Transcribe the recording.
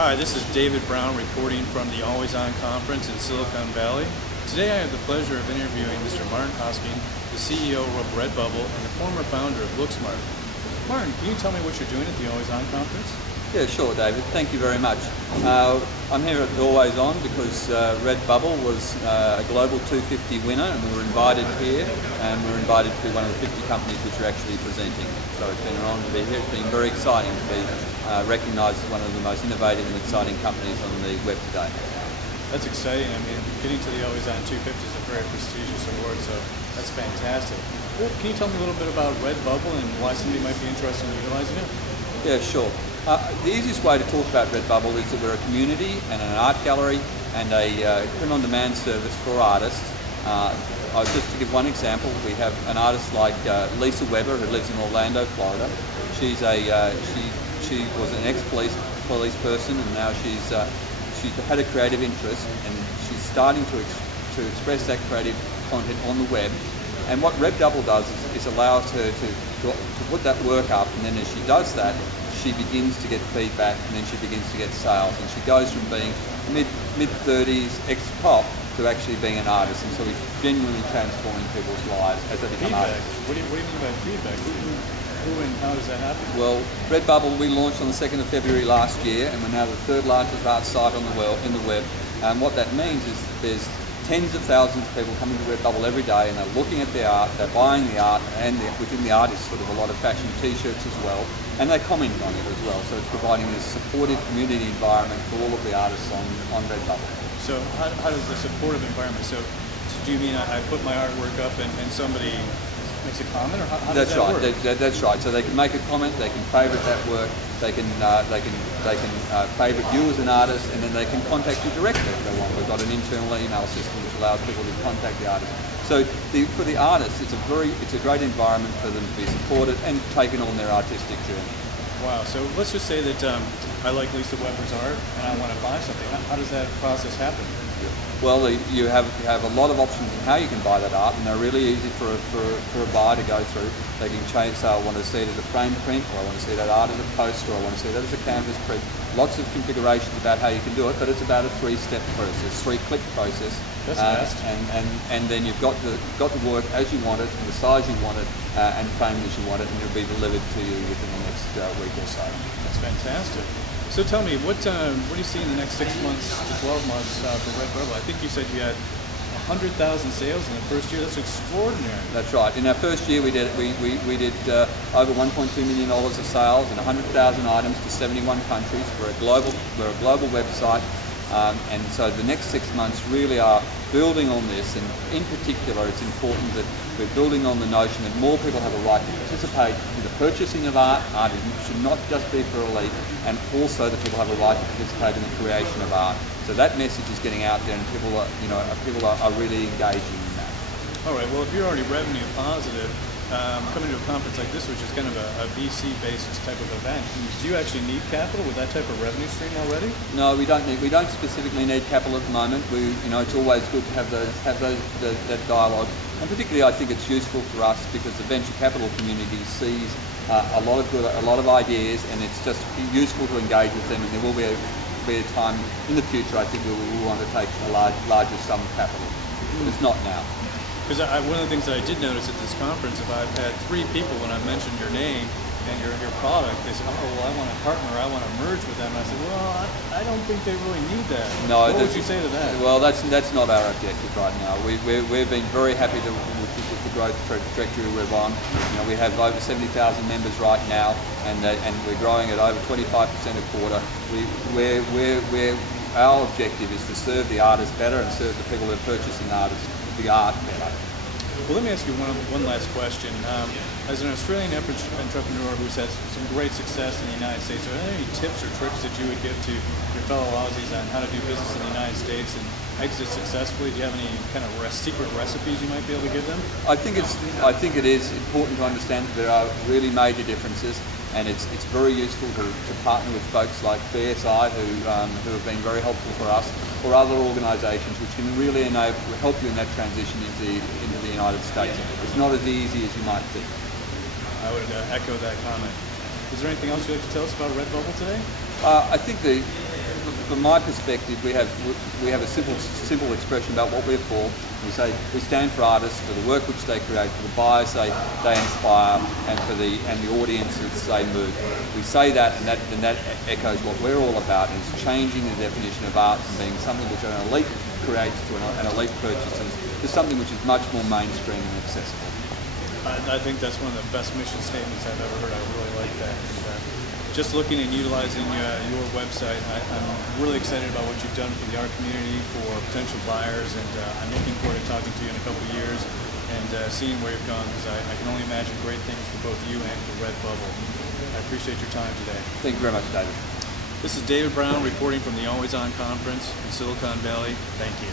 Hi, this is David Brown reporting from the Always On Conference in Silicon Valley. Today I have the pleasure of interviewing Mr. Martin Hosking, the CEO of RedBubble and the former founder of LookSmart. Martin, can you tell me what you're doing at the Always On Conference? Yeah, sure, David. Thank you very much. I'm here at Always On because RedBubble was a Global 250 winner, and we were invited here, and we were invited to be one of the 50 companies which are actually presenting. So it's been an honour to be here. It's been very exciting to be recognised as one of the most innovative and exciting companies on the web today. That's exciting. I mean, getting to the Always On 250 is a very prestigious award, so that's fantastic. Well, can you tell me a little bit about RedBubble and why somebody might be interested in utilizing it? Yeah, sure. The easiest way to talk about RedBubble is that we're a community and an art gallery and a print-on-demand service for artists. Just to give one example, we have an artist like Lisa Weber, who lives in Orlando, Florida. She's she was an ex-police person, and now she's had a creative interest, and she's starting to express that creative content on the web. And what RedBubble does is allows her to put that work up, and then as she does that, she begins to get feedback, and then she begins to get sales, and she goes from being mid-30s ex-pop to actually being an artist, and so we're genuinely transforming people's lives as they become artists. What do you mean by feedback? Who and how does that happen? Well, RedBubble we launched on the 2nd of February last year, and we're now the 3rd largest art site on in the web. And what that means is there's tens of thousands of people coming to RedBubble every day, and they're looking at the art, they're buying the art, and within the art is sort of a lot of fashion t-shirts as well, and they comment on it as well. So it's providing a supportive community environment for all of the artists on RedBubble. So how does the supportive environment, so do you mean I put my artwork up and somebody makes a comment, or how does that work? That's right. So they can make a comment, they can favourite that work, they can favourite you as an artist, and then they can contact you directly if they want. We've got an internal email system which allows people to contact the artist. So for the artists, it's a great environment for them to be supported and taken on their artistic journey. Wow. So let's just say that I like Lisa Weber's art and I want to buy something. How does that process happen? Well, you have a lot of options on how you can buy that art, and they're really easy for a buyer to go through. They can change, so I want to see it as a frame print, or I want to see that art as a poster, or I want to see that as a canvas print. Lots of configurations about how you can do it, but it's about a 3-step process, 3-click process. That's fast. And then you've got the work as you want it, and the size you want it, and framing as you want it, and it'll be delivered to you within the next week or so. That's fantastic. So tell me, what do you see in the next 6 months to 12 months for RedBubble? I think you said you had 100,000 sales in the first year. That's extraordinary. That's right. In our first year, we did over $1.2 million of sales and 100,000 items to 71 countries. We're a global website, and so the next 6 months really are building on this. And in particular, it's important that we're building on the notion that more people have a right to participate in the purchasing of art. Art should not just be for elite, and also that people have a right to participate in the creation of art. So that message is getting out there, and people are really engaging in that. All right. Well, if you're already revenue positive, coming to a conference like this, which is kind of a VC-based type of event, do you actually need capital with that type of revenue stream already? No, we don't need. We don't specifically need capital at the moment. It's always good to have that dialogue, and particularly I think it's useful for us because the venture capital community sees a lot of ideas, and it's just useful to engage with them. And there will be a time in the future, I think, we will want to take a larger sum of capital, but it's not now. Because one of the things that I did notice at this conference, if I've had 3 people when I mentioned your name and your product, they said, oh, well, I want to partner, I want to merge with them. And I said, well, I don't think they really need that. No, what would you say to that? Well, that's not our objective right now. We've been very happy with the growth trajectory we're on. We have over 70,000 members right now, and we're growing at over 25% a quarter. Our objective is to serve the artists better and serve the people that are purchasing the art better. Well, let me ask you one last question. As an Australian entrepreneur who's had some great success in the United States, are there any tips or tricks that you would give to your fellow Aussies on how to do business in the United States and exit successfully? Do you have any kind of secret recipes you might be able to give them? I think it is important to understand that there are really major differences, and it's very useful to partner with folks like BSI who have been very helpful for us, or other organisations which can really help you in that transition into the United States. It's not as easy as you might think. I would echo that comment. Is there anything else you'd like to tell us about RedBubble today? I think from my perspective, we have a simple expression about what we're for. We say we stand for artists, for the work which they create, for the buyers they inspire, and for the audiences they move. We say that, and that echoes what we're all about, and it's changing the definition of art from being something which an elite creates to an elite purchases to something which is much more mainstream and accessible. I think that's one of the best mission statements I've ever heard. I really like that. And, just looking and utilizing your website, I'm really excited about what you've done for the art community, for potential buyers, and I'm looking forward to talking to you in a couple of years and seeing where you've gone, because I can only imagine great things for both you and for RedBubble. I appreciate your time today. Thank you very much, David. This is David Brown reporting from the Always On Conference in Silicon Valley. Thank you.